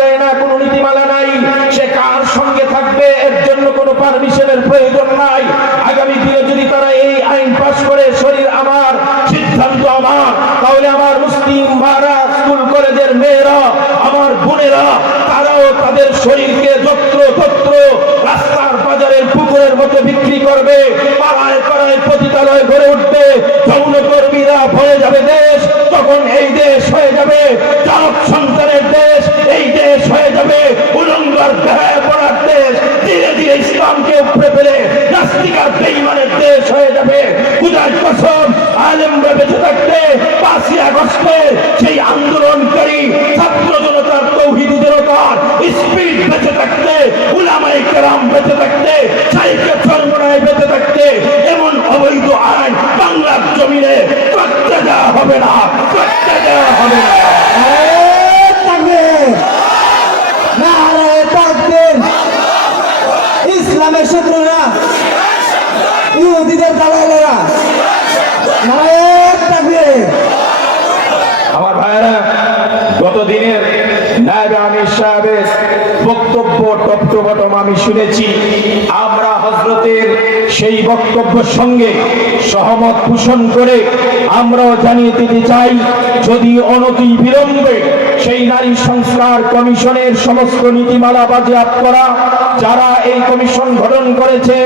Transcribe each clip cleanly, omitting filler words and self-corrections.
দেয় না, কোনো নীতিমালা নাই, সে কার সঙ্গে থাকবে এর জন্য কোনো পারমিশনের প্রয়োজন নাই। আগামী দিনে যদি তারা এই আইন পাশ করে শরীর আমার, সিদ্ধান্ত আমার, তাহলে আমার মুসলিম ভাইরা, স্কুল কলেজের মেয়েরা, আমার বোনেরা, তারাও তাদের শরীরকে যত্র তত্র রাস্তার বাজারের পুকুরের মতো বিক্রি করবে, পাড়ায় পাড়ায় পতিতালয় গড়ে উঠবে, যৌনকর্মীরা ভরে যাবে দেশ। তখন এই দেশ হয়ে যাবে চালক সন্তানের দেশ, এই দেশ হয়ে যাবে উলঙ্গার গায়ে পড়ার দেশ। ধীরে ধীরে ইসলামকে উপরে ফেলে নাস্তিকার বেঈমানের দেশ হয়ে যাবে। খোদার কসম, আলেমরা বেঁচে থাকতে 5ই আগস্টের সেই আন্দোলনকারী ছাত্র জনতার, তৌহিদি জনতার স্পিড বেঁচে থাকতে, উলামায়ে কেরাম বেঁচে থাকতে, শাইখে চরমনায় বেঁচে থাকতে এমন অবৈধ আইন বাংলার জমিনে করতে দেওয়া হবে না, করতে দেওয়া হবে না। ইসলামের শত্রুরা, ইহুদিদের দালালেরা, নারায়ণ তাকবীর। আমার ভাইয়েরা, গত দিনের নায়েবে আমির সাহেবের বক্তব্য টপ টু বটম আমি শুনেছি। আমরা হযরতের সেই বক্তব্যের সঙ্গে সহমত পোষণ করে আমরাও জানিয়ে দিতে চাই, যদি অনতি বিলম্বে সেই নারী সংস্কার কমিশনের সমস্ত নীতিমালা বাজেয়াপ্ত করা, যারা এই কমিশন গঠন করেছে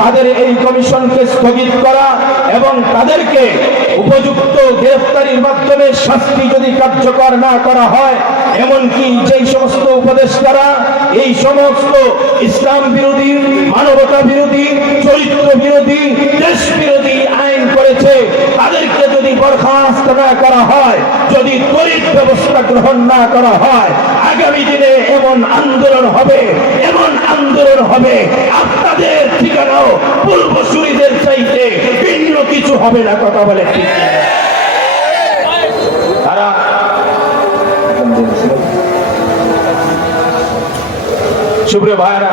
তাদের এই কমিশনকে স্থগিত করা এবং তাদেরকে উপযুক্ত গ্রেফতারির মাধ্যমে শাস্তি যদি কার্যকর না করা হয়, এমনকি যেই সমস্ত উপদেষ্টারা এই সমস্ত ইসলাম বিরোধী, মানবতা বিরোধী, চরিত্র বিরোধী, দেশ বিরোধী আইন করেছে, তাদেরকে যদি বরখাস্ত না করা হয়, যদি ত্বরিত ব্যবস্থা গ্রহণ না করা হয়, আগামী দিনে এমন আন্দোলন হবে, এমন আন্দোলন হবে, আপনাদের ঠিকানাও পূর্বসূরীদের চাইতে ভিন্ন কিছু হবে না। কথা বলে ঠিক তারা সুপ্রিয় ভাইরা,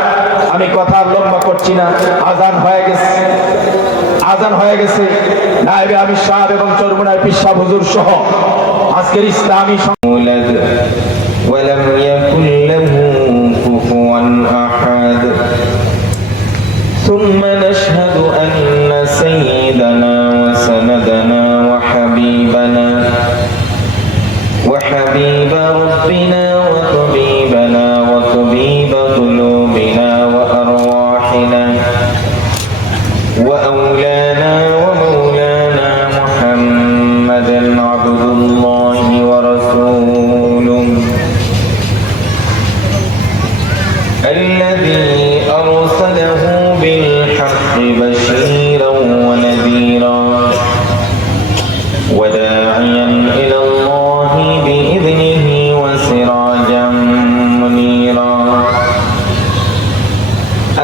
আমি কথা লম্বা করছি না, আজান হয়ে গেছে, আজান হয়ে গেছে। নায়েবে আমির সাহেব এবং চরমনায় পীর সাহেব হুজুর সহ আজকের ইসলামী ولم يكن له كفوا أحد ثم نشهد أن سيدنا وسندنا وحبيبنا وحبيب ربنا وطبيبنا وطبيب قلوبنا وأرواحنا وأولانا ومولانا محمد عبد الله ورسوله الذي أرسله بالحق بشيرا ونذيرا وداعيا إلى الله بإذنه وسراجا منيرا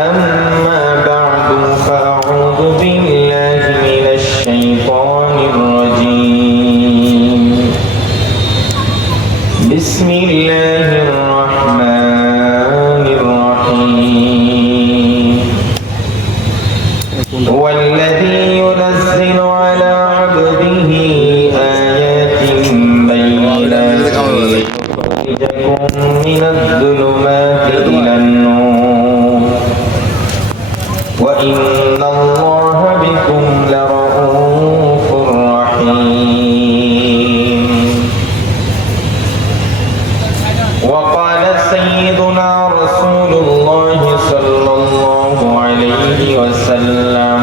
أما بعد فأعوذ بالله من الشيطان الرجيم بسم الله الرحمن الرحيم هو الذي ينزل على عبده آيات بينات ليخرجكم من الظلمات إلى النور وإن الله بكم لرؤوف رحيم وقال سيدنا رسول الله صلى الله عليه وسلم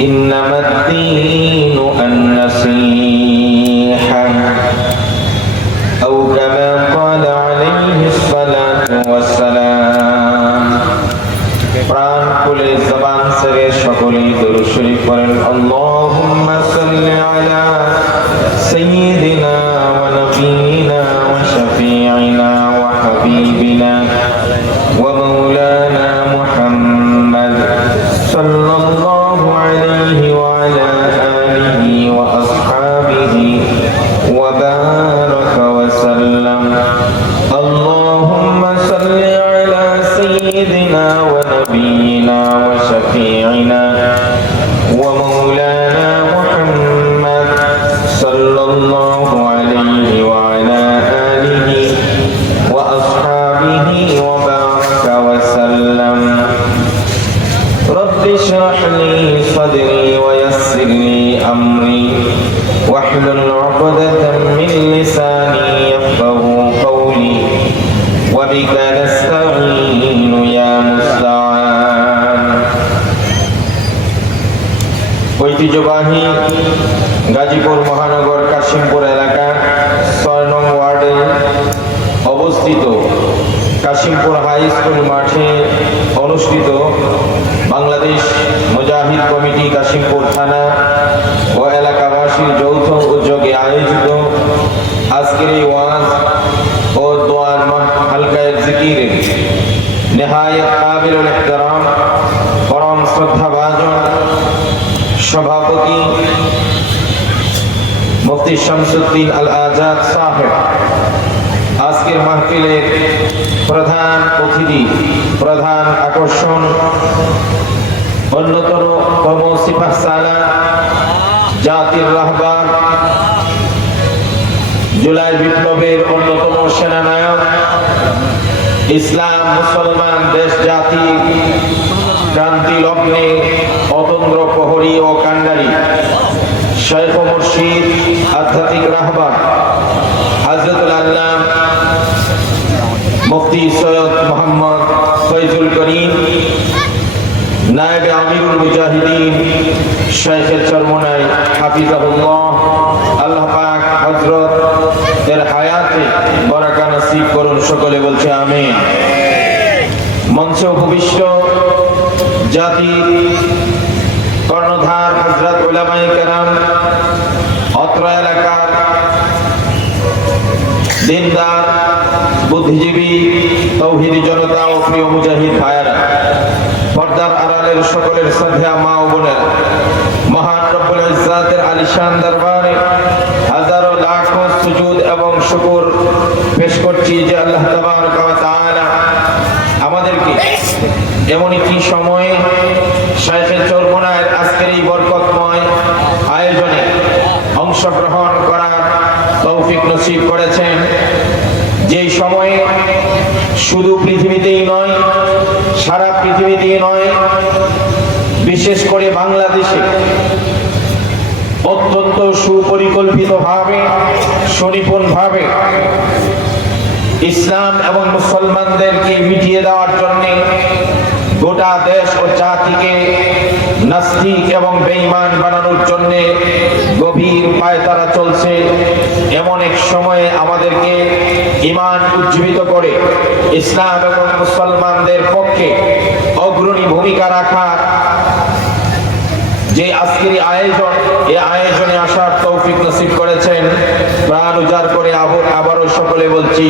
إنما الدين النصيحة أو كما قال عليه الصلاة والسلام প্রাণ খুলে জবান ছেড়ে সকলেই দরুদ শরীফ পড়েন। আল্লাহুম্মা সাল্লি আলা সাইয়্যিদিনা ওয়া নাবিয়িনা ওয়া শাফিঈনা ওয়া হাবিবিনা ওয়া মাওলানা মুহাম্মদ সাল্লাল্লাহু আলাইহি ওয়া আলা আলিহি ওয়া আসহাবিহি ওয়া বারাকা ওয়া সাল্লাম। আল্লাহুম্মা সাল্লি আলা সাইয়্যিদিনা ওয়া নাবিয়িনা ওয়া শাফিঈনা ওয়া মাওলানা মুহাম্মদ সাল্লাল্লাহু আলাইহি ওয়া ঐতিহ্যবাহী গাজীপুর মহানগর কাশিমপুর এলাকা ৬ নং ওয়ার্ডে অবস্থিত কাশিমপুর হাই স্কুল মাঠে অনুষ্ঠিত বাংলাদেশ মুজাহিদ কমিটি কাশিমপুর থানা ও এলাকাবাসীর যৌথ উদ্যোগে আয়োজিত আজকের এই ওয়াজ ও দোয়ার হালকায় জিকিরে নেহায়েত কাবিলুল ইহতিরাম পরম শ্রদ্ধাভাজন সভাপতি মুফতি শামসুদ্দিন আল আজাদ সাহেব, আজকের মাহফিলের প্রধান অতিথি, প্রধান আকর্ষণ, অন্যতম সিপাহ সালার, জাতির রাহবার, জুলাই বিপ্লবের অন্যতম সেনানায়ক, ইসলাম মুসলমান দেশ জাতি ক্রান্তি লগ্নে অতন্দ্র প্রহরী ও কান্ডারি, শাইখ মুর্শিদ আধ্যাত্মিক রাহবার হযরতুল আল্লাহ মুফতি সৈয়দ মোহাম্মদ ফয়জুল করিম, নায়েবে আমিরুল মুজাহিদিন শাইখে চরমোনাই হাফিজাহুল্লাহ, আল্লাহ পাক হযরত এর হায়াতে বরাকা নসিব করুন, সকলে বলছে আমিন। মঞ্চে উপবিষ্ট জাতির কর্ণধার হযরত উলামায়ে কেরাম, অত্র এলাকার দিনদার বুদ্ধিজীবী তৌহিদি জনতা ও প্রিয় মুজাহিদ ভাইয়েরা, পর্দার আড়ালের সকলের শ্রদ্ধা মা ও বোনেরা, মহান রব্বুল ইজ্জাতের আলিশান দরবারে হাজারো লাখো সুজুদ এবং শুকর পেশ করছি যে আল্লাহ তাবারক ওয়া তাআলা আমাদেরকে এমন একটি সময়ে শাইখে চরমোনাইয়ের আজকের এই বরকতময় আয়োজনে অংশগ্রহণ করার তৌফিক নসিব করেছেন, যেই সময়ে শুধু পৃথিবীতেই নয়, সারা পৃথিবীতেই নয়, বিশেষ করে বাংলাদেশে অত্যন্ত সুপরিকল্পিতভাবে, সুনিপুণভাবে ইসলাম এবং মুসলমানদেরকে মিটিয়ে দেওয়ার জন্য গোটা দেশ ও জাতিকে নাস্তিক এবং বেঈমান বানানোর জন্য গভীর পায়তারা চলছে। এমন এক সময়ে আমাদেরকে ঈমান উজ্জীবিত করে ইসলাম এবং মুসলমানদের পক্ষে অগ্রণী ভূমিকা রাখার যে আজকের আয়োজন, এই আয়োজনে আসার তৌফিক নসিব করেছেন, প্রাণ উজাড় করে আবারও সকলে বলছি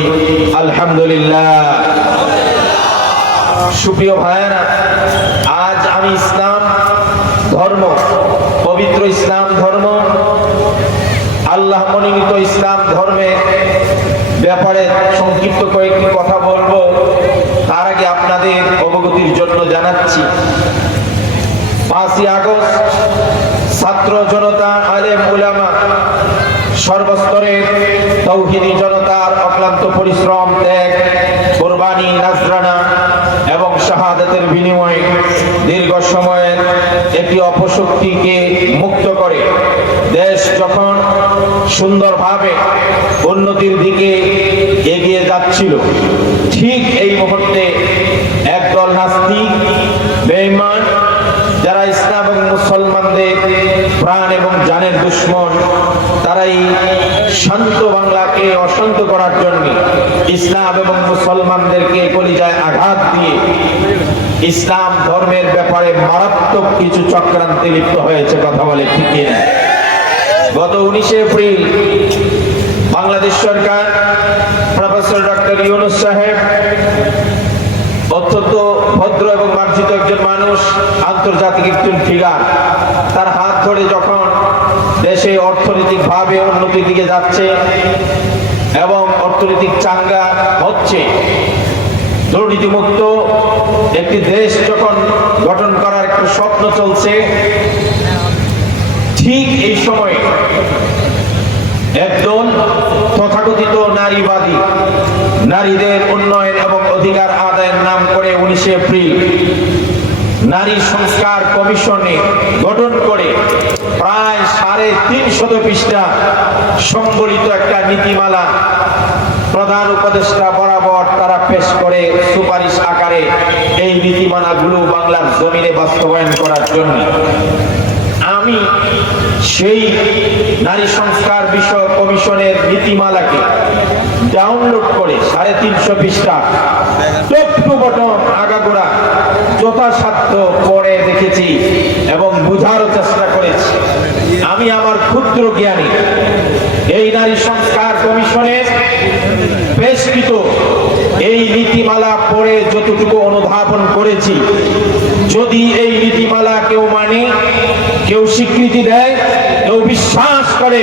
আলহামদুলিল্লাহ। সুপ্রিয় ভাইয়েরা, আজ আমি ইসলাম ধর্ম, পবিত্র ইসলাম ধর্ম, আল্লাহ মনোনীত ইসলাম ধর্মের ব্যাপারে সংক্ষিপ্ত কয়েকটি কথা বলবো। তার আগে আপনাদের অবগতির জন্য জানাচ্ছি, 5ই আগস্ট ছাত্র জনতা, আলেম উলামা, সর্বস্তরের তৌহিদি জনতার অক্লান্ত পরিশ্রম, ত্যাগ, কোরবানি, নাজরানা এবং শাহাদাতের বিনিময়ে দীর্ঘ সময়ের একটি অপশক্তিকে মুক্ত করে দেশ যখন সুন্দরভাবে উন্নতির দিকে এগিয়ে যাচ্ছিল, ঠিক এই মুহূর্তে একদল নাস্তিক, বেঈমান, যারা ইসলাম এবং মুসলমানদের প্রাণ এবং জানের দুশ্মন, তারাই শান্ত বাংলাকে অশান্ত করার জন্য ইসলাম এবং মুসলমানদেরকে কলিজায় আঘাত দিয়ে ইসলাম ধর্মের ব্যাপারে মারাত্মক কিছু চক্রান্তে লিপ্ত হয়েছে। কথা বলে ঠিক কিনা? গত 19শে এপ্রিল বাংলাদেশ সরকার, প্রফেসর ডক্টর ইউনূস সাহেব, অত্যন্ত ভদ্র এবং মার্জিত একজন মানুষ, আন্তর্জাতিক একজন ফিগার, তার হাত ধরে যখন দেশে অর্থনৈতিকভাবে উন্নতির দিকে যাচ্ছে এবং অর্থনৈতিক চাঙ্গা হচ্ছে, দুর্নীতিমুক্ত একটি দেশ যখন গঠন করার একটা স্বপ্ন চলছে, ঠিক এই সময় একদল তথাকথিত নারীবাদী, নারীদের উন্নয়ন এবং অধিকার আদায়ের নাম করে 19শে এপ্রিল নারী সংস্কার কমিশনে গঠন করে প্রায় 350 পৃষ্ঠা সংবলিত একটা নীতিমালা প্রধান উপদেষ্টা বরাবর তারা পেশ করে সুপারিশ আকারে এই নীতিমালাগুলো বাংলার জমিনে বাস্তবায়ন করার জন্য। আমি সেই নারী সংস্কার বিষয়ক কমিশনের নীতিমালাকে ডাউনলোড করে 350 পৃষ্ঠা টপ টু বটম আগাগোড়া যথাসাধ্য পড়ে দেখেছি এবং বোঝারও চেষ্টা করেছি। আমি আমার ক্ষুদ্র জ্ঞানী এই নারী সংস্কার কমিশনের বেশকৃত এই নীতিমালা পড়ে যতটুকু অনুধাবন করেছি, যদি এই নীতিমালা কেউ মানে, কেউ স্বীকৃতি দেয়, কেউ বিশ্বাস করে,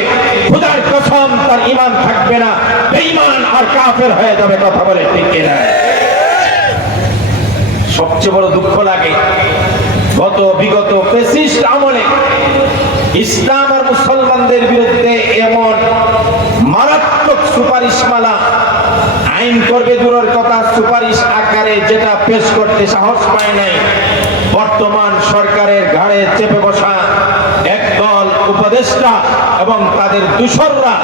খোদার কসম তার ঈমান থাকবে না, বেঈমান আর কাফের হয়ে যাবে। কথা বলে ঠিক কিনা? সবচেয়ে বড় দুঃখ লাগে, বিগত ফ্যাসিস্ট আমলে ইসলাম আর মুসলমানদের বিরুদ্ধে এমন মারাত্মক সুপারিশমালা আইন করবে দূরের কথা, সুপারিশ আকারে যেটা পেশ করতে সাহস পায় নাই বর্তমান সরকারের ঘাড়ে চেপে বসা একদল উপদেষ্টা এবং তাদের দূষররা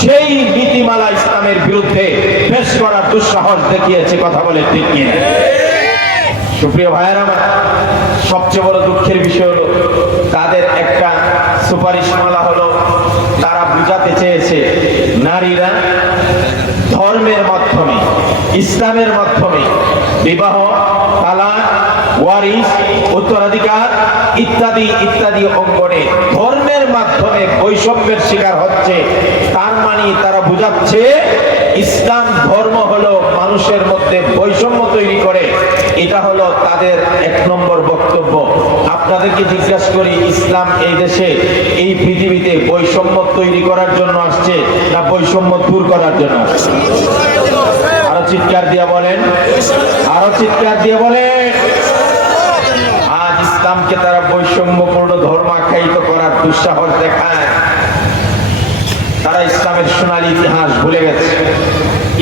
সেই নীতিমালা ইসলামের বিরুদ্ধে পেশ করার দুঃসাহস দেখিয়েছে। কথা বলে ঠিক কিনা? সুপ্রিয় ভাইয়েরা আমার, সবচেয়ে বড় দুঃখের বিষয় হলো তাদের একটা সুপারিশমালা হলো তারা বুঝাতে চেয়েছে নারীরা ধর্মের মাধ্যমে, ইসলামের মাধ্যমে বিবাহ, তালাক, ওয়ারিস, উত্তরাধিকার ইত্যাদি ইত্যাদি অঙ্গনে ধর্মের মাধ্যমে বৈষম্যের শিকার হচ্ছে। তার মানে তারা বুঝাচ্ছে ইসলাম ধর্ম হলো মানুষের মধ্যে বৈষম্য তৈরি করে। এটা হলো তাদের 1 নম্বর বক্তব্য। আপনাদেরকে জিজ্ঞাসা করি, ইসলাম এই দেশে, এই পৃথিবীতে বৈষম্য তৈরি করার জন্য আসছে না বৈষম্য দূর করার জন্য আসছে? আরো চিৎকার দিয়ে বলেন, আরো চিৎকার দিয়ে বলেন। আজ ইসলামকে তারা বৈষম্যপূর্ণ ধর্ম আখ্যায়িত করার দুঃসাহস দেখায়। তারা ইসলামের সোনালী ইতিহাস ভুলে গেছে।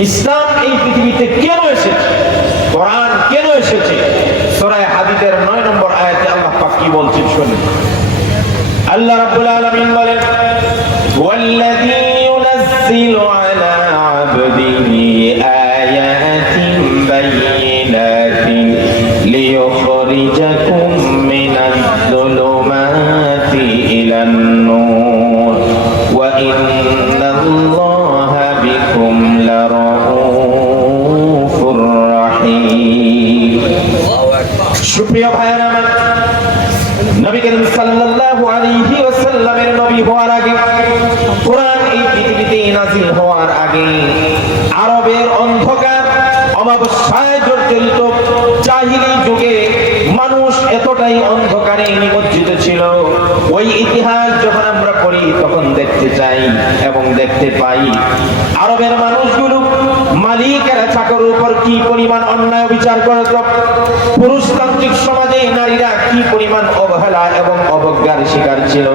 ইসলাম এই পৃথিবীতে কেন এসেছে, কোরআন কেন এসেছে, সূরা হাদীদের 9 নম্বর আয়াতে আল্লাহ পাক কি বলছেন শুনুন। আল্লাহ রাব্বুল আলামিন বলেন, ওয়াল্লাযী ইউনাজ্জিলু আলা আবদিহি আয়াতিন বায়িনাতিন লিয়ুখরিজাকুম মিনাজ যুলুমাতি ইলান নূর ওয়া ইন্নাল্লাহা বিকুম লারাউফুর রাহিম। সুপ্রিয় ভাইয়েরা আমার, নবী করিম সাল্লাল্লাহু আলাইহি ওয়াসাল্লামের নবী হওয়ার আগে, কোরআন এই পৃথিবীতে নাযিল হওয়ার আগে আরবের অন্ধকার অমাবস্যায় জর্জরিত জাহিলি যুগে মানুষ এতটাই অন্ধকারে নিমজ্জিত ছিল। ওই ইতিহাস যখন আমরা পড়ি তখন দেখতে চাই এবং দেখতে পাই আরবের মানুষগুলো মালিকেরা চাকরের উপর কি পরিমাণ অন্যায় বিচার করত, পুরুষতান্ত্রিক সমাজে নারীরা কি পরিমাণ অবহেলা এবং অবজ্ঞার শিকার ছিল।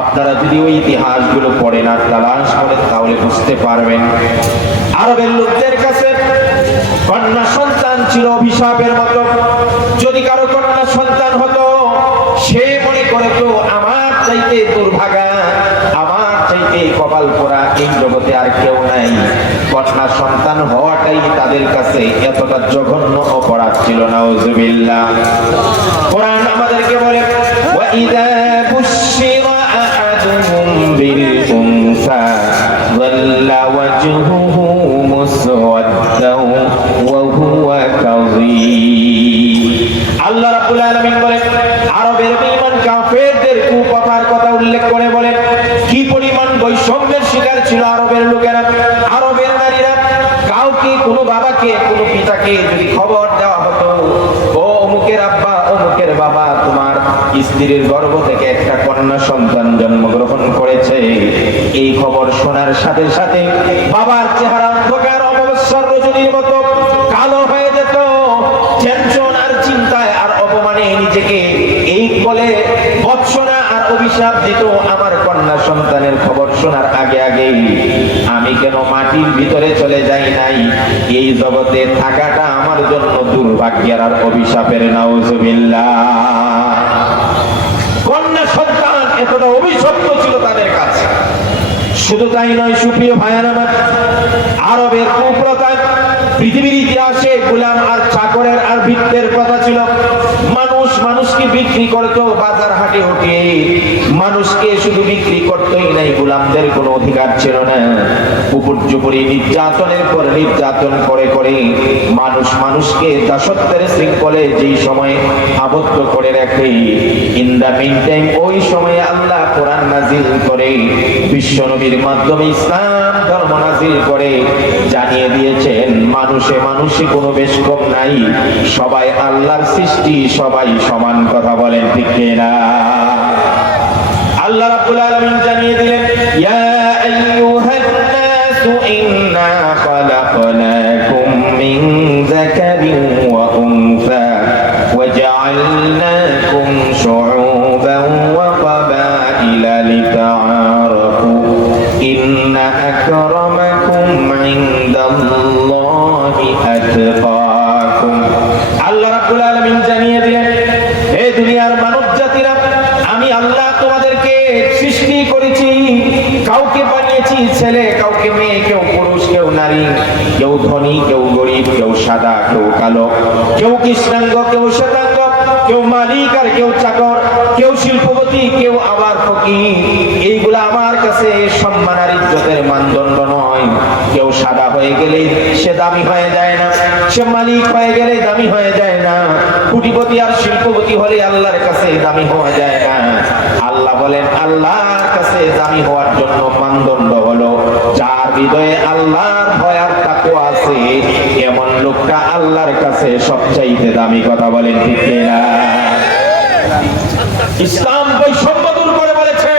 আপনারা যদি ওই ইতিহাসগুলো পড়েন আর তালাশ করেন তাহলে বুঝতে পারবেন আরবের লোকদের কাছে কন্যা সন্তান ছিল অভিশাপের মতো। যদি কারো কন্যা সন্তান হতো, সে মনে করে তো আমার চাইতে দুর্ভাগা, আমার চাইতে কপাল পোড়া এই জগতে আর কেউ নাই। কন্যা সন্তান হওয়াটাই তাদের কাছে এতটা জঘন্য অপরাধ ছিল। নাউযুবিল্লাহ। কোরআন আমাদেরকে বলে, ওয়াইদা বুশিরা আহাদুহুম বিল উনসা যাল্লা ওয়াজহুহু মুসওয়াদ্দাও ওয়া হুয়া কাযীম। আল্লাহ রাব্বুল আলামিন বলেন, আরবের বেঈমান কাফেরদের কুকথার কথা উল্লেখ করে বলেন কি পরিমাণ বৈষম্যের শিকার ছিল আরবের লোকেরা। আরবের নারীরা কাউকে, কোনো বাবাকে, কোনো পিতাকে যদি খবর দেওয়া হতো, ও অমুকের আব্বা, অমুকের বাবা, তোমার স্ত্রীর গর্ভ থেকে একটা কন্যা সন্তান জন্মগ্রহণ করেছে, এই খবর শোনার সাথে সাথে বাবার চেহারা অন্ধকার অমাবস্যার রজনীর মতো কালো হয়ে যেত। টেনশন আর চিন্তায় আর অপমানে নিজেকে এই বলে ভৎসনা আর অভিশাপ দিত, আমার কন্যা সন্তানের খবর শোনার আগে আগেই আমি কেন মাটির ভিতরে চলে যাই নাই, এই জগতে থাকাটা আমার জন্য দুর্ভাগ্যের আর অভিশাপের। নাউযুবিল্লাহ। কন্যা সন্তান এতটা অভিশপ্ত ছিল তাদের কাছে। শুধু তাই নয় সুপ্রিয় ভাইয়েরা আমার, আরবের কুপ্রথায় পৃথিবীর ইতিহাসে গোলাম আর চাকরের আর ভিক্ষের প্রথা ছিল। মানুষ মানুষকে বিক্রি করতো বাজার হাটে উঠে, মানুষকে শুধু বিক্রি করতোই নাই, গোলামদের কোনো অধিকার ছিল না। উপর্যুপরি নির্যাতনের পর নির্যাতন করে করে মানুষকে দাসত্বের শৃঙ্খলে যেই সময় আবদ্ধ করে রাখে, ইন দা মিন টাইম ওই সময়ে আল্লাহ কোরআন নাজিল করে, বিশ্ব নবীর মাধ্যমে ইসলাম ধর্ম নাজিল করে জানিয়ে দিয়েছেন মানুষে কোনো বেশ কম নাই, সবাই আল্লাহর সৃষ্টি, সবাই সমান। কথা বলেন ঠিক কিনা? আল্লাহ রাব্বুল আলামিন জানিয়ে দিলেন, ইয়া আইয়ুহান নাসু ইন্না খালাকনাকুম মিন যাকারিন ওয়া উনসা ওয়া জাআলনাকুম শুউবান ওয়া ক্বাবাইলা লিতাআরাফু ইন্না আকরামাকুম ইনদাল্লাহি আতকাকুম। আল্লাহ রাব্বুল আলামিন জানিয়ে দিলেন, হে দুনিয়ার মানব জাতিরা, আমি আল্লাহ তোমাদেরকে সৃষ্টি করেছি, কাউকে বানিয়েছি ছেলে, কাউকে মেয়ে, কেউ পুরুষ, কেউ নারী, কেউ ধনী, কেউ গরিব, কেউ সাদা, কেউ কালো, কেউ কৃষ্ণাঙ্গ, কেউ শ্বেতাঙ্গ, কেউ মালিক আর কেউ চাকর, কেউ শিল্পপতি, কেউ আবার ফকির। এইগুলা আমার কাছে সম্মান আর ইজ্জতের মানদণ্ড নয়। কেউ সাদা হয়ে গেলে সে দামি হয়ে যায় না, সে মালিক হয়ে গেলে দামি হয়ে যায় না, কোটিপতি আর শিল্পপতি হলে আল্লাহর কাছে দামি হওয়া যায় না। আল্লাহ বলেন, আল্লাহর কাছে দামি হওয়ার জন্য মানদণ্ড হলো যার হৃদয়ে আল্লাহর ভয় আর তাকওয়া আছে, এমন লোকটা আল্লাহর কাছে সবচাইতে দামি। কথা বলেন ঠিক কিনা? ইসলাম বৈষম্য দূর করে বলেছে,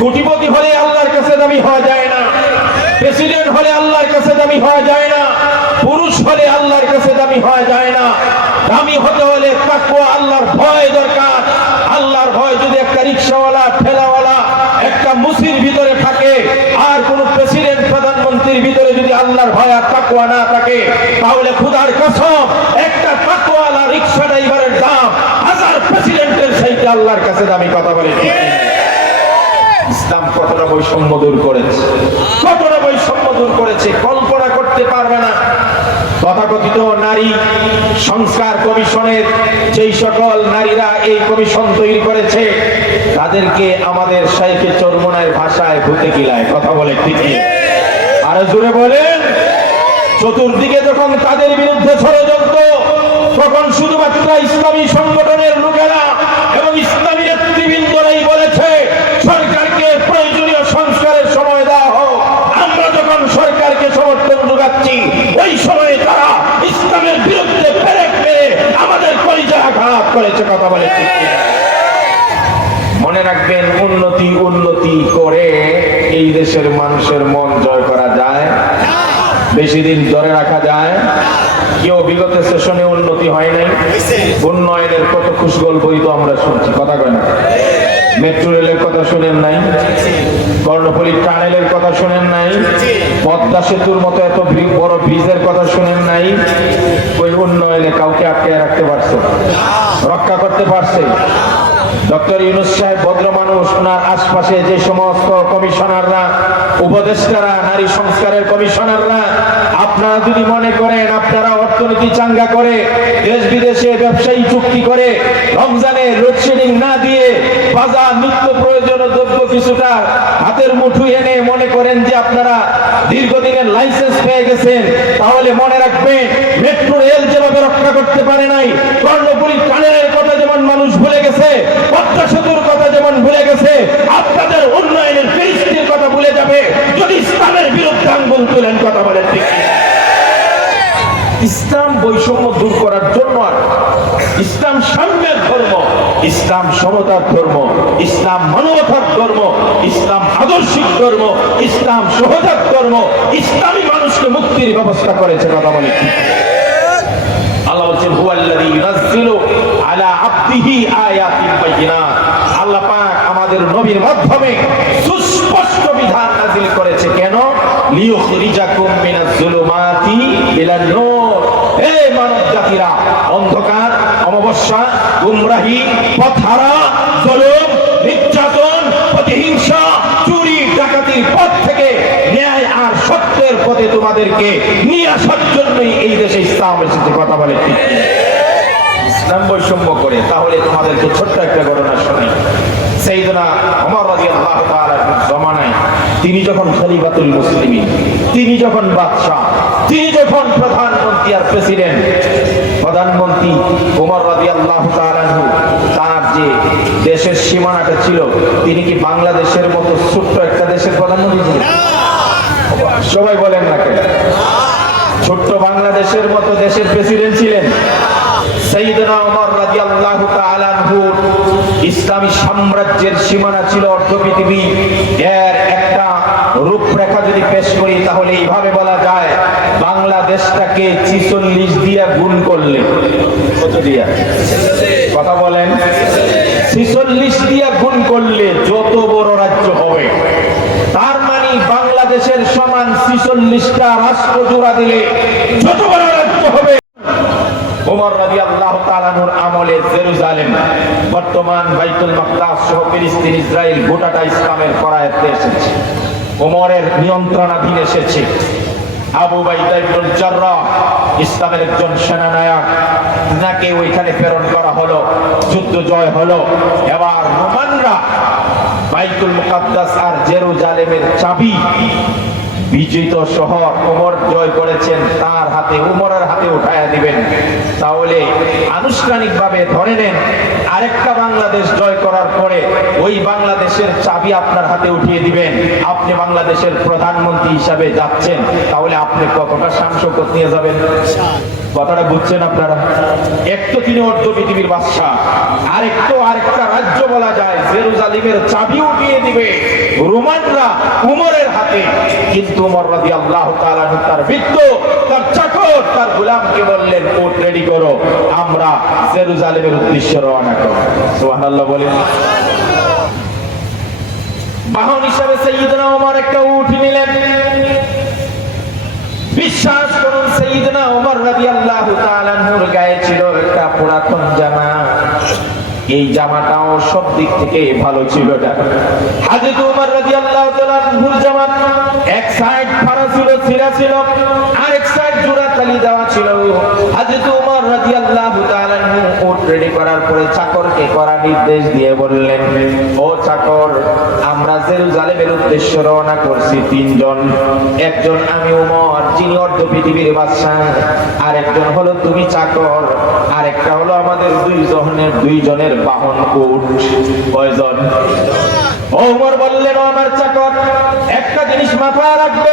কোটিপতি হলে আল্লাহর কাছে দামি হওয়া যায় না, প্রেসিডেন্ট হলে আল্লাহর কাছে দামি হওয়া যায় না, পুরুষ হলে আল্লাহর কাছে দামি হওয়া যায় না। দামি হতে হলে তাকওয়া, আল্লাহর ভয় দরকার। আল্লাহর ভয় যদি একটা রিকশাওয়ালা, ঠেলাওয়ালা, একটা মুসির ভিতরে থাকে, আর কোন প্রেসিডেন্ট, প্রধানমন্ত্রীর ভিতরে যদি আল্লাহর ভয় আর তাকওয়া না থাকে, তাহলে খোদার কসম একটা তাকওয়ালা রিকশা ড্রাইভারের দাম হাজার প্রেসিডেন্টের চাইতে আল্লাহর কাছে দামি। কথা বলে ঠিক? ইসলাম কতটা বৈষম্য দূর করেছে, কতটা বৈষম্য দূর করেছে কল্পনা করতে পারবে না। তথাকথিত নারী সংস্কার কমিশনের যেই সকল নারীরা এই কমিশন তৈরি করেছে, তাদেরকে আমাদের শাইখে চরমোনাইর ভাষায় ভূতে কিলায়। কথা বলে ঠিক? আর জোরে বলেন। চতুর্দিকে যখন তাদের বিরুদ্ধে ষড়যন্ত্র, তখন শুধুমাত্র ইসলামী সংগঠনের লোকেরা এবং ইসলামী নেতৃবৃন্দরাই বলেছে সরকারকে প্রয়োজনীয় সংস্কারের সময় দেওয়া হোক। আমরা যখন সরকারকে সমর্থন যোগাচ্ছি, ওই সময়ে তারা ইসলামের বিরুদ্ধে পেরেক মেরে আমাদের কলিজা আঘাত করেছে। কথা বলে ঠিক? মনে রাখবেন, উন্নতি করে এই দেশের মানুষের মন জয় করা যায়, বেশি দিন ধরে রাখা যায়। কেউ বিগত সেশনে উন্নতি হয় নাই, উন্নয়নের কত খুশি গল্পই তো আমরা শুনছি। কথা কয় না? মেট্রো রেলের কথা শুনেন নাই? কর্ণফুলী টানেলের কথা শুনেন নাই? পদ্মা সেতুর মতো এত বড় ব্রিজের কথা শুনেন নাই? ওই উন্নয়নে কাউকে আটকে রাখতে পারছে, রক্ষা করতে পারছে? ডক্টর ইউনূস সাহেব ভদ্র মানুষ, ওনার আশপাশে যে সমস্ত কমিশনাররা, উপদেষ্টারা, নারী সংস্কারের কমিশনাররা, আপনারা যদি মনে করেন আপনারা অর্থনীতি চাঙ্গা করে দেশ বিদেশে ব্যবসায়ী চুক্তি করে রমজানে লোডশেডিং না দিয়ে বাজার নিত্য প্রয়োজনীয় দ্রব্য কিছুটা হাতের মুঠো এনে মনে করেন যে আপনারা দীর্ঘদিনের লাইসেন্স পেয়ে গেছেন, তাহলে মনে রাখবেন, মেট্রো রেল যেভাবে রক্ষা করতে পারে নাই, কর্ণফুলী টানেলের কথা যেমন মানুষ ভুলে গেছে, পদ্মা সেতুর কথা যেমন ভুলে গেছে, আপনাদের উন্নয়নের ফিরিস্তির কথা ভুলে যাবে যদি ইসলামের বিরুদ্ধে আঙ্গুল তুলেন। কথা বলেন ঠিক? ইসলাম বৈষম্য দূর করার জন্য, ইসলাম সাম্যের ধর্ম, ইসলাম সমতার ধর্ম, ইসলাম মানবতার ধর্ম, ইসলাম আদর্শিক ধর্ম, ইসলাম সহজাত ধর্ম, ইসলামী মানুষকে মুক্তির ব্যবস্থা করেছে। কথা বলে ঠিক? আল্লাহ বলছেন, হুয়াল্লাযী ইউনাজ্জিলু আলা আবদিহি আয়াতিন বাইয়িনাত। আল্লাহ পাক আমাদের নবীর মাধ্যমে সুস্পষ্ট বিধান নাযিল করেছে। কেন? লিয়ুখরিজাকুম মিনাজ যুলুমাতি ইলান নূর। হে মানব জাতিরা, অন্ধকার, অমাবস্যা, গুমরাহি, পথহারা, জুলুম, নির্যাতন, প্রতিহিংসা, চুরি ডাকাতির পথ থেকে ন্যায় আর সত্যের পথে তোমাদেরকে নিয়ে আসার জন্যই এই দেশে ইসলাম এসেছে। কথা বলে ঠিক? ইসলাম বৈষম্য করে। তাহলে তোমাদেরকে ছোট্ট একটা ঘটনা শোনাই। সাইয়েদনা ওমর রাদিয়াল্লাহু তাআলার জমানায় তিনি যখন খলিফাতুল মুসলিমিন, তিনি যখন বাদশা, তিনি যখন প্রধানমন্ত্রী আর প্রেসিডেন্ট, প্রধানমন্ত্রী ওমর রাদিয়াল্লাহু তাআলা তার যে দেশের সীমানাটা ছিল, তিনি কি বাংলাদেশের মতো ছোট্ট একটা দেশের প্রধানমন্ত্রী ছিলেন? সবাই বলেন না কেন? ছোট্ট বাংলাদেশের মতো দেশের প্রেসিডেন্ট ছিলেন। সাইয়েদনা ওমর রাদিয়াল্লাহু তাআলা আনহু ইসলামী সাম্রাজ্যের সীমানা ছিল অর্ধ পৃথিবী। এর একটা রূপরেখা যদি পেশ করি তাহলে এইভাবে বলা যায়, বাংলাদেশটাকে 46 দিয়ে গুণ করলে, কত দিয়া? কথা বলেন। 46 দিয়ে গুণ করলে যত বড় রাজ্য হবে, তার মানে বাংলাদেশের সমান 46টা রাষ্ট্র জোড়া দিলে যত বড় রাজ্য হবে। ওমর রাদিয়াল্লাহু তাআলা নূর আমলে জেরুজালেম, বর্তমান বাইতুল মাকদাস সহ ফিলিস্তিন, ইসরায়েল গোটাটা ইসলামের করায়ত্তে এসেছে, ওমরের নিয়ন্ত্রণাধীন এসেছে। আবু উবাইদা ইবনুল জাররাহ ইসলামের একজন সেনানায়ক, তাকে ওইখানে প্রেরণ করা হলো, যুদ্ধ জয় হলো। এবার রোমানরা বাইতুল মুকাদ্দাস আর জেরুজালেমের চাবি, বিজিত শহর ওমর জয় করেছেন, তার হাতে, উমরের হাতে উঠায়া দিবেন। তাহলে আনুষ্ঠানিকভাবে ধরে নেন আরেকটা বাংলাদেশ জয় করার পরে ওই বাংলাদেশের চাবি আপনার হাতে উঠিয়ে দিবেন, আপনি বাংলাদেশের প্রধানমন্ত্রী হিসাবে যাচ্ছেন। তাহলে আপনি কতটা শান-শৌকত নিয়ে যাবেন? কথাটা বুঝছেন আপনারা? এক তো তিনি অর্ধ পৃথিবীর বাদশা, আরেকটা রাজ্য বলা যায় জেরুজালেমের চাবি উঠিয়ে দিবে রোমানরা উমরের হাতে। কিন্তু উমর রাদিয়াল্লাহু তাআলা তার বৃত্ত, তার চাকর, তার গোলামকে বললেন, উট রেডি করো, আমরা জেরুজালেমের উদ্দেশ্যে রওনা করব। সুবহানাল্লাহ বলেন। বাহন হিসাবে সাইয়েদনা ওমর একটা উট নিলেন। বিশ্বাস করুন, সাইয়েদনা ওমর রাদিয়াল্লাহু তাআলা নূর গায়ে ছিল একটা পুরাতন জামা। এই জামাটাও সব দিক থেকে ভালো ছিল না। হযরত ওমর রাদিয়াল্লাহু তাআলা নূর জামা এক সাইড ফাড়া ছিল, ছিঁড়া ছিল, আরেক সাইড জোড়া তালি দেওয়া ছিল। হযরত ওমর রাদিয়াল্লাহু তাআলা উট রেডি করার পরে চাকরকে করা নির্দেশ দিয়ে বললেন, ও চাকর, আমরা জেরুজালেমের উদ্দেশ্যে রওনা করছি তিনজন। একজন আমি ওমর, যিনি অর্ধ পৃথিবীর বাদশা, আরেকজন হলো তুমি চাকর, আরেকটা হলো আমাদের দুইজনের বাহন উট। কয়জন? ওমর বললেন, ও আমার চাকর, একটা জিনিস মাথায় রাখবে,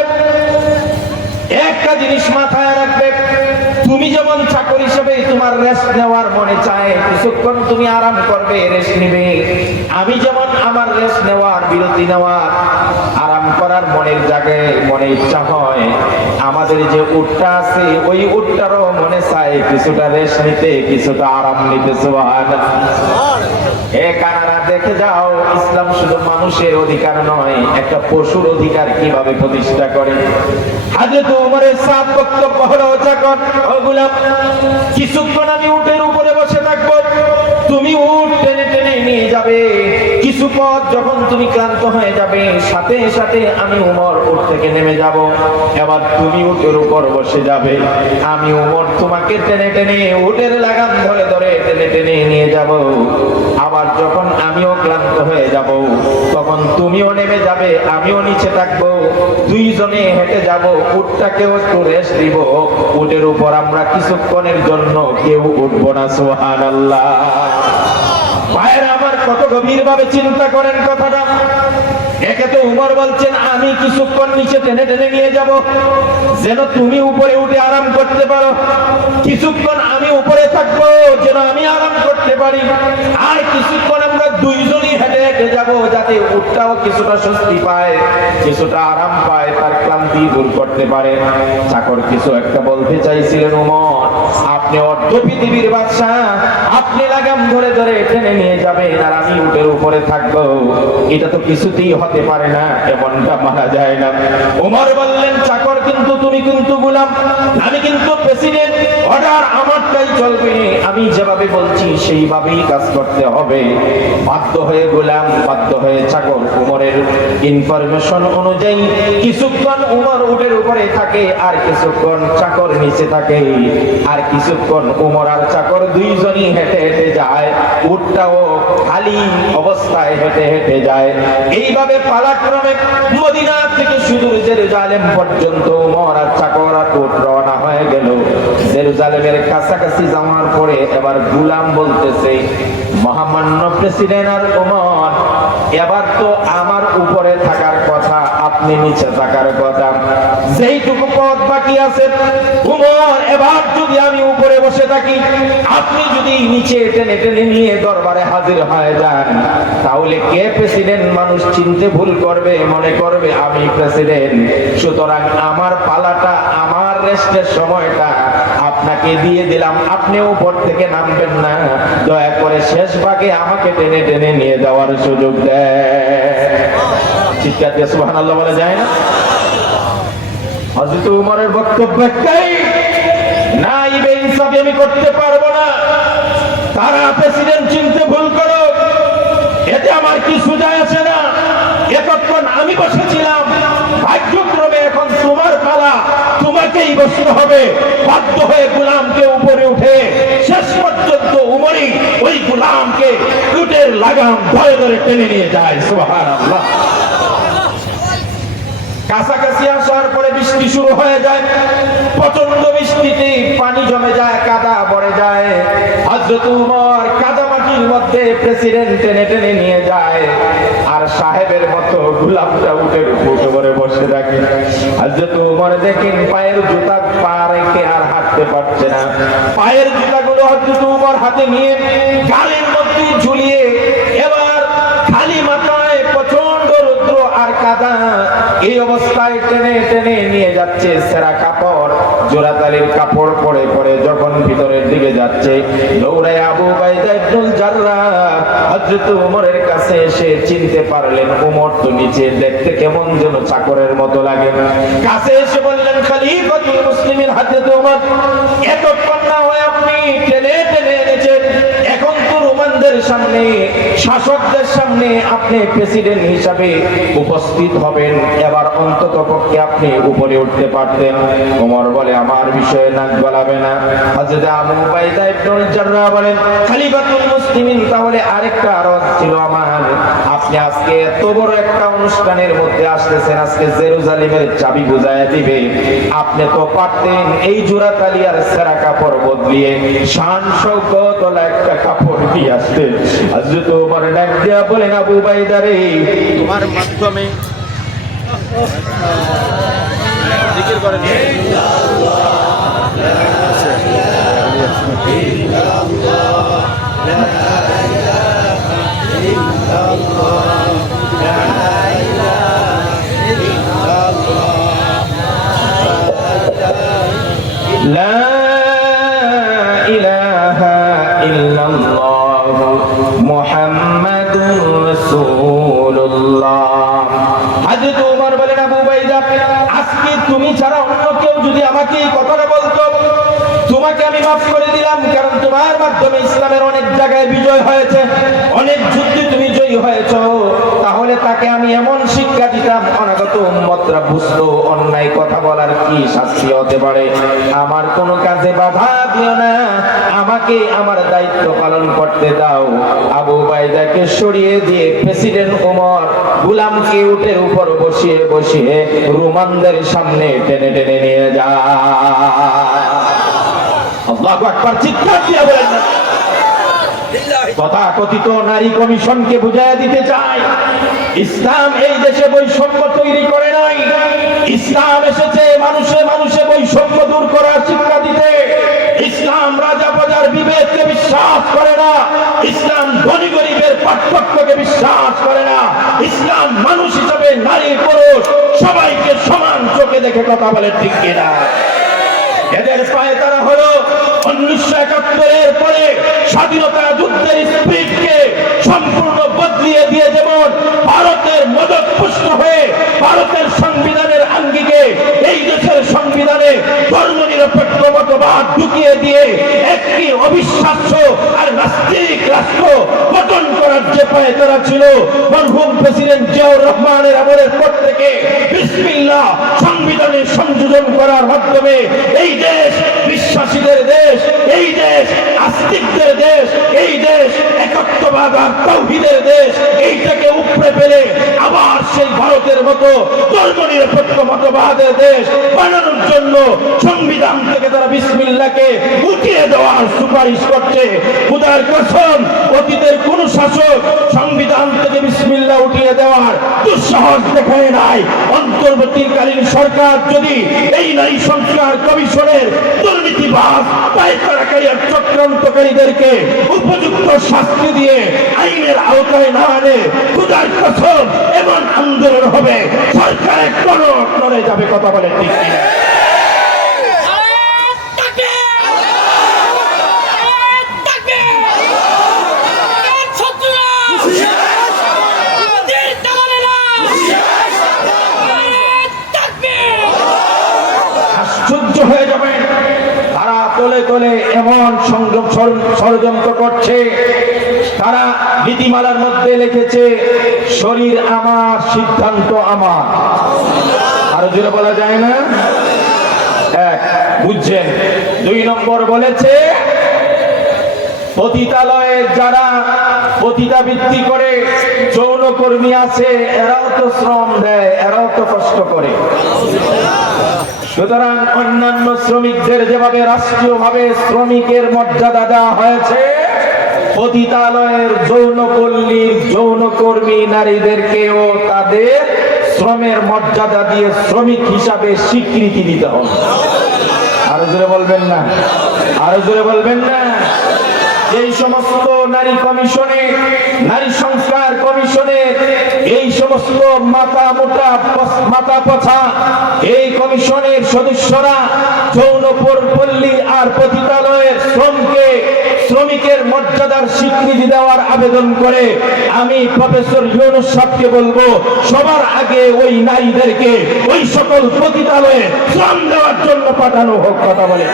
তুমি যেমন চাকর হিসেবে তোমার রেস্ট নেওয়ার মনে চায়, কিছুক্ষণ তুমি আরাম করবে, রেস্ট নিবে। আমি যেমন আমার রেস্ট নেওয়ার, বিরতি নেওয়ার, আরাম করার মনের জায়গায় মনে ইচ্ছা হয়, আমাদের যে উটটা আছে ওই উটটারও মনে চায় কিছুটা রেস্ট নিতে, কিছুটা আরাম নিতে। এ কানারা, দেখে যাও, ইসলাম শুধু মানুষের অধিকার নয়, একটা পশুর অধিকার কিভাবে প্রতিষ্ঠা করে। হযরত ওমরের সাফ বক্তব্য হলো, চাকর, ও গোলাম, কিছুক্ষণ আমি উটের উপরে বসে থাকবো, তুমি উট টেনে টেনে নিয়ে যাবে। কিছু পথ যখন তুমি ক্লান্ত হয়ে যাবে, সাথে সাথে আমি ওমর উট থেকে নেমে যাব। এবার তুমি উটের উপর বসে যাবে, আমি ওমর তোমাকে টেনে টেনে উটের লাগাম ধরে ধরে টেনে টেনে নিয়ে যাব। আবার যখন আমিও ক্লান্ত হয়ে যাব, তখন তুমিও নেমে যাবে, আমিও নিচে থাকবো, দুইজনে হেঁটে যাব, উটটাকেও একটু রেস্ট দিব। উটের উপর আমরা কিছুক্ষণের জন্য কেউ উঠবো না। সুবহানাল্লাহ। ভাইরা আমার, কত গভীর ভাবে চিন্তা করেন কথাটা। একে তো উমর বলছেন, আমি কিছুক্ষণ নিচে টেনে টেনে নিয়ে যাব, যেন তুমি উপরে উঠে আরাম করতে পারো, কিছুক্ষণ আমি উপরে থাকবো, যেন আমি আরাম করতে পারি, আর কিছুক্ষণ আমরা দুইজনই হেঁটে হেঁটে যাব, যাতে উটটাও কিছুটা স্বস্তি পায়, কিছুটা আরাম পায়, তার ক্লান্তি দূর করতে পারে। চাকর কিছু একটা বলতে চাইছিলেন, উমর, আপনি অর্ধ পৃথিবীর বাদশা, আপনি লাগাম ধরে ধরে টেনে নিয়ে যাবেন আর আমি উটের উপরে থাকবো, এটা তো কিছুতেই হতে পারে না, এমনটা মানা যায় না। ওমর বললেন, চাকর, কিন্তু তুমি কিন্তু গোলাম, আমি কিন্তু প্রেসিডেন্ট, অর্ডার আমারটাই চলবে, আমি যেভাবে বলছি সেইভাবেই কাজ করতে হবে। বাধ্য হয়ে গোলাম, বাধ্য হয়ে চাকর উমরের ইনফরমেশন অনুযায়ী কিছুক্ষণ উমর উটের উপরে থাকে, আর কিছুক্ষণ চাকর নিচে থাকে, আর কিছু কিছুক্ষণ উমর আর চাকর দুইজনই হেঁটে হেঁটে যায়, উটটাও খালি অবস্থায় হেঁটে হেঁটে যায়। এইভাবে পালাক্রমে মদিনা থেকে সুদূর জেরুজালেম পর্যন্ত উমর আর চাকর আর উট রওনা হয়ে গেল। জেরুজালেমের কাছাকাছি যাওয়ার পরে এবার গুলাম বলতেছে, মহামান্য প্রেসিডেন্ট আর উমর, এবার তো আমার উপরে থাকার কথা, আপনি নিচে থাকার কথা। যেইটুকু পথ বাকি আছে উমর, এবার যদি আমি উপরে বসে থাকি, আপনি যদি নিচে টেনে টেনে নিয়ে দরবারে হাজির হয়ে যান, তাহলে কে প্রেসিডেন্ট মানুষ চিনতে ভুল করবে, মনে করবে আমি প্রেসিডেন্ট। সুতরাং আমার পালাটা, আমার রেস্টের সময়টা আপনাকে দিয়ে দিলাম, আপনি উপর থেকে নামবেন না, দয়া করে শেষ ভাগে আমাকে টেনে টেনে নিয়ে যাওয়ার সুযোগ দেয়। চিৎকার দিয়ে সুবহানাল্লাহ বলা যায় না? হযরত উমরের বক্তব্য একটাই, না ইনসাফি আমি করতে পারবো না, তারা প্রেসিডেন্ট চিনতে ভুল করো, এতে আমার কিছু যায় আসে না। এতক্ষণ আমি বসেছিলাম, ভাগ্যক্রমে এখন তোমার পালা, তোমাকেই বসতে হবে। বাধ্য হয়ে গোলামকে উপরে উঠে শেষ পর্যন্ত উমরই ওই গোলামকে উটের লাগাম ধরে ধরে টেনে নিয়ে যায়। সুবহানাল্লাহ। কাছাকাছি আসার পরে বৃষ্টি শুরু হয়ে যায়, প্রচন্ড বৃষ্টিতে পানি জমে যায়, কাদা ভরে যায়। হযরত উমর কাদা মাটির মধ্যে প্রেসিডেন্ট টেনে টেনে নিয়ে যায়, আর সাহেবের মতো গোলামটা উটের উপরে বসে থাকে। হযরত উমর দেখেন পায়ের জুতা পা রেখে আর হাঁটতে পারছে না, পায়ের জুতাগুলো হযরত উমর হাতে নিয়ে গালের মধ্যে ঝুলিয়ে এবার খালি মাথায় প্রচন্ড রৌদ্র আর কাদা, এই অবস্থায় টেনে টেনে নিয়ে যাচ্ছে। সেরা কাপড়, জোড়াতালির কাপড় পরে পরে যখন ভিতরের দিকে যাচ্ছে, দৌড়ায় আবু উবাইদা ইবনুল জাররাহ হযরত উমরের কাছে এসে চিনতে পারলেন, উমর তো নিচে দেখতে কেমন যেন চাকরের মতো লাগে। কাছে এসে বললেন, খলিফাতুল মুসলিমিন হযরত উমর, এতক্ষণ না হয় আপনি টেনে টেনে এনেছেন, এখন তো রোমানদের সামনে, শাসকদের সামনে আপনি প্রেসিডেন্ট হিসাবে উপস্থিত হবেন, এবার অন্তত পক্ষে আপনি উপরে উঠতে পারতেন। ওমর বলে, আমার বিষয়ে নাক গলাবে না। হযরত আবু উবাইদা ইবনুল জাররাহ বলেন, খলিফাতুল মুসলিমিন, তাহলে আরেকটা আরজ ছিল আমার, আপনি আজকে এত বড় একটা অনুষ্ঠানের মধ্যে আসতেছেন, আজকে জেরুজালেমের চাবি বুঝায় দিবে, আপনি তো পারতেন এই জোড়াতালি আর সেরা কাপড় বদলিয়ে শান শৌকত একটা কাপড় দিয়ে আসতেন। হযরত ওমর ডাক দিয়া বলেন, আবু উবাইদা রে, তোমার মাধ্যমে জিকির করেন লা ইলাহা ইল্লাল্লাহ মুহাম্মাদুর রাসূলুল্লাহ। হযরত ওমর বলেন, আবু উবাইদা, আজকে তুমি ছাড়া অন্য কেউ যদি আমাকে এই কথাটা বলতো, তোমাকে আমি মাফ করে দিলাম, কারণ তোমার মাধ্যমে ইসলামের অনেক জায়গায় বিজয় হয়েছে, অনেক যুদ্ধে তুমি জয়ী হয়েছো। তাহলে তাকে আমি এমন শিক্ষা দিতাম, অনাগত উম্মতরা বুঝতো অন্যায় কথা বলার কি শাস্তি হতে পারে। আমার কোনো কাজে বাধা দিও না, আমাকে আমার দায়িত্ব পালন করতে দাও। আবু উবাইদাকে সরিয়ে দিয়ে প্রেসিডেন্ট ওমর গোলামকে উটের উপর বসিয়ে বসিয়ে রোমানদের সামনে টেনে টেনে নিয়ে যায়। আল্লাহু আকবার, চিৎকার দিয়ে বলেন না। তথাকথিত নারী কমিশনকে বুঝাইয়া দিতে চাই, ইসলাম এই দেশে বৈষম্য তৈরি করে নাই, ইসলাম এসেছে মানুষে মানুষে বৈষম্য দূর করার শিক্ষা দিতে। ইসলাম রাজা প্রজার বিভেদকে বিশ্বাস করে না, ইসলাম ধনী গরিবের পার্থক্যকে বিশ্বাস করে না, ইসলাম মানুষ হিসাবে নারী পুরুষ সবাইকে সমান চোখে দেখে কথা বলে, ঠিক কিনা? এদের পায়ে তারা হলো 1971-এর পরে স্বাধীনতা যুদ্ধের স্পিরিটকে সম্পূর্ণ বদলিয়ে দিয়ে, যেমন ভারতের মদত পুষ্ট হয়ে ভারতের সংবিধানের আঙ্গিকে এই দেশের সংবিধানে ধর্মনিরপেক্ষ মতবাদ ঢুকিয়ে দিয়ে একটি অবিশ্বাস্য আর নাস্তিক রাষ্ট্র পতন করার যে পায়ে তারা ছিল, মরহুম প্রেসিডেন্ট জিয়াউর রহমানের আমলের পর থেকে বিসমিল্লাহ সংবিধানে সংযোজন করার মাধ্যমে এই দেশ বিশ্বাসীদের দেশ, এই দেশ আস্তিকদের দেশ, এই দেশ একত্ববাদ আর তাওহীদের দেশ, এইটাকে উপড়ে ফেলে আবার সেই ভারতের মতো ধর্মনিরপেক্ষ মতবাদের দেশ বানানোর জন্য সংবিধান থেকে তারা বিসমিল্লাহকে উঠিয়ে দেওয়ার সুপারিশ করছে। খোদার কসম, অতীতের কোন শাসক সংবিধান থেকে বিসমিল্লাহ উঠিয়ে দেওয়ার দুঃসাহস দেখায় নাই। অন্তর্বর্তীকালীন সরকার যদি এই নারী সংস্কার কমিশনের দুর্নীতিবাজ পায়তারাকারী আর চক্রান্তকারীদেরকে উপযুক্ত শাস্তি দিয়ে আইনের আওতায় না আনে, খোদার কসম এমন আন্দোলন হবে, সরকারের কোনো নড়ে যাবে। কথা বলে ঠিক কিনা? আশ্চর্য হয়ে যাবে, তারা তলে তলে এমন সংযম ষড়যন্ত্র করছে। তারা নীতিমালার মধ্যে লিখেছে শরীর আমার, সিদ্ধান্ত আমার। আরো জোরে বলা যায় না? এক, বুঝছেন? 2 নম্বর বলেছে পতিতালয়ে যারা পতিতাবৃত্তি করে যৌনকর্মী আছে, এরাও তো শ্রম দেয়, এরাও তো কষ্ট করে। সুতরাং অন্যান্য শ্রমিকদের যেভাবে রাষ্ট্রীয়ভাবে শ্রমিকের মর্যাদা দেওয়া হয়েছে, পতিতালয়ের যৌনকর্মী নারীদেরকেও তাদের শ্রমের মর্যাদা দিয়ে শ্রমিক হিসাবে স্বীকৃতি দিতে হবে। আরো জোরে বলবেন না? আরো জোরে বলবেন না? এই সমস্ত নারী কমিশনে, নারী সংস্কার কমিশনে এই সমস্ত মাথা পছা এই কমিশনের সদস্যরা যৌনপল্লী আর পতিতালয়ের শ্রমিকের মর্যাদার স্বীকৃতি দেওয়ার আবেদন করে। আমি প্রফেসর ইউনূস সাহেবকে বলবো, সবার আগে ওই নারীদেরকে ওই সকল পতিতালয়ে শ্রম দেওয়ার জন্য পাঠানো হোক। কথা বলে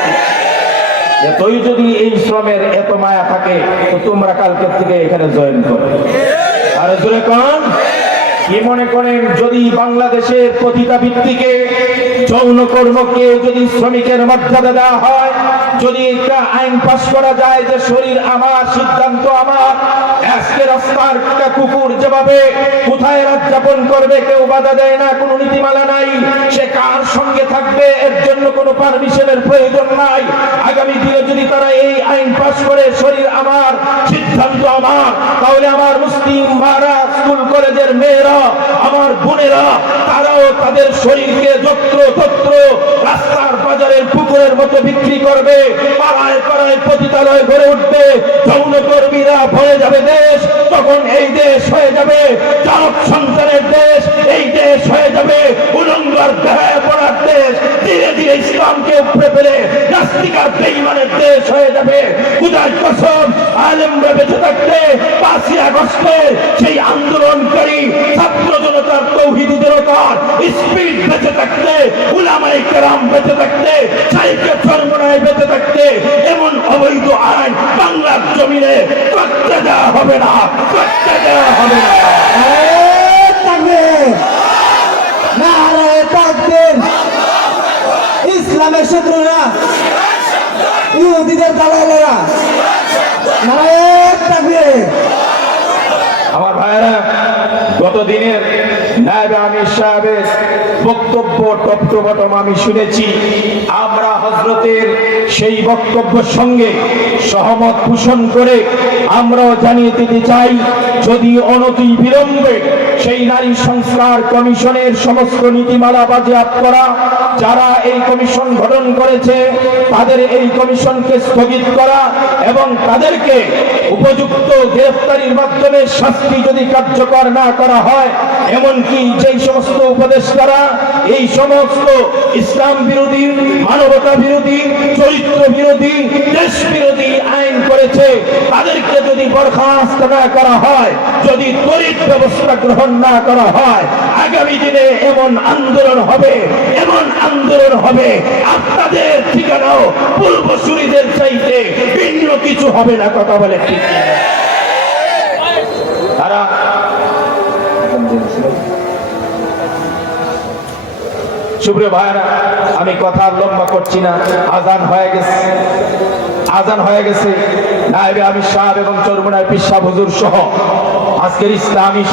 এতই যদি এই শ্রমের এত মায়া থাকে, তো তোমরা কালকে থেকে এখানে জয়েন করো। আর জোরে কোন কি মনে করেন, যদি বাংলাদেশের পতিতাবৃত্তিকে যৌনকর্মকে যদি শ্রমিকের মর্যাদা দেওয়া হয়, যদি একটা আইন পাশ করা যায় যে শরীর আমার, সিদ্ধান্ত আমার, আজকে রাস্তার একটা কুকুর যেভাবে কোথায় রাত যাপন করবে কেউ বাধা দেয় না, কোনো নীতিমালা নাই, সে কার সঙ্গে থাকবে এর জন্য কোনো পারমিশনের প্রয়োজন নাই। আগামী দিনে যদি তারা এই আইন পাশ করে শরীর আমার, সিদ্ধান্ত আমার, তাহলে আমার মুসলিম মারা, স্কুল কলেজের মেয়েরা, আমার বোনেরা, তারাও তাদের শরীরকে যত্র তত্র রাস্তার বাজারের পুকুরের মতো বিক্রি করবে। পাড়ায় পাড়ায় পতিতালয় গড়ে উঠবে, যৌনকর্মীরা ভরে যাবে দেশ। তখন এই দেশ হয়ে যাবে চালক সন্তানের দেশ, এই দেশ হয়ে যাবে উলঙ্গার দেহে পড়ার দেশ। ধীরে ধীরে ইসলামকে উপড়ে ফেলে নাস্তিকার বেঈমানের দেশ হয়ে যাবে। খোদার কসম, আলেমরা বেঁচে থাকতে 5ই আগস্টের সেই আন্দোলনকারী ছাত্র জনতার, তৌহিদি জনতার স্পিড বেঁচে থাকতে, উলামায়ে কেরাম বেঁচে থাকতে, শাইখে চরমনায় বেঁচে থাকতে এমন অবৈধ আইন বাংলার জমিনে করতে দেওয়া হবে না, করতে দেওয়া হবে না। ইসলামের শত্রুরা, ইহুদিদের দালালেরা, আমার ভাইয়েরা, গত দিনের নায়েবে আমির সাহেবের বক্তব্য টপ টু বটম আমি শুনেছি। আমরা হযরতের সেই বক্তব্যের সঙ্গে সহমত পোষণ করে আমরাও জানিয়ে দিতে চাই, যদি অনতি বিলম্বে সেই নারী সংস্কার কমিশনের সমস্ত নীতিমালা বাজেয়াপ্ত করা, যারা এই কমিশন গঠন করেছে তাদের এই কমিশনকে স্থগিত করা এবং তাদেরকে উপযুক্ত গ্রেফতারির মাধ্যমে শাস্তি যদি কার্যকর না করা হয়, এমনকি যেই সমস্ত উপদেষ্টারা এই সমস্ত ইসলাম বিরোধী, মানবতা বিরোধী, চরিত্র বিরোধী, দেশ বিরোধী আইন করেছে, তাদেরকে যদি বরখাস্ত না করা হয়, যদি ত্বরিত ব্যবস্থা গ্রহণ না করা হয়, আগামী দিনে এমন আন্দোলন হবে, এমন আন্দোলন হবে, আপনাদের ঠিকানাও পূর্বসূরীদের চাইতে ভিন্ন কিছু হবে না। কথা বলে ঠিক না? তারা সুপ্রিয় ভাইরা, আমি কথা লম্বা করছি না, আজান হয়ে গেছে। আজান হয়ে গেছে। নায়েবে আমির সাহেব এবং চরমুনায় পীর সাহেব হুজুর সহ আজকের ইসলামী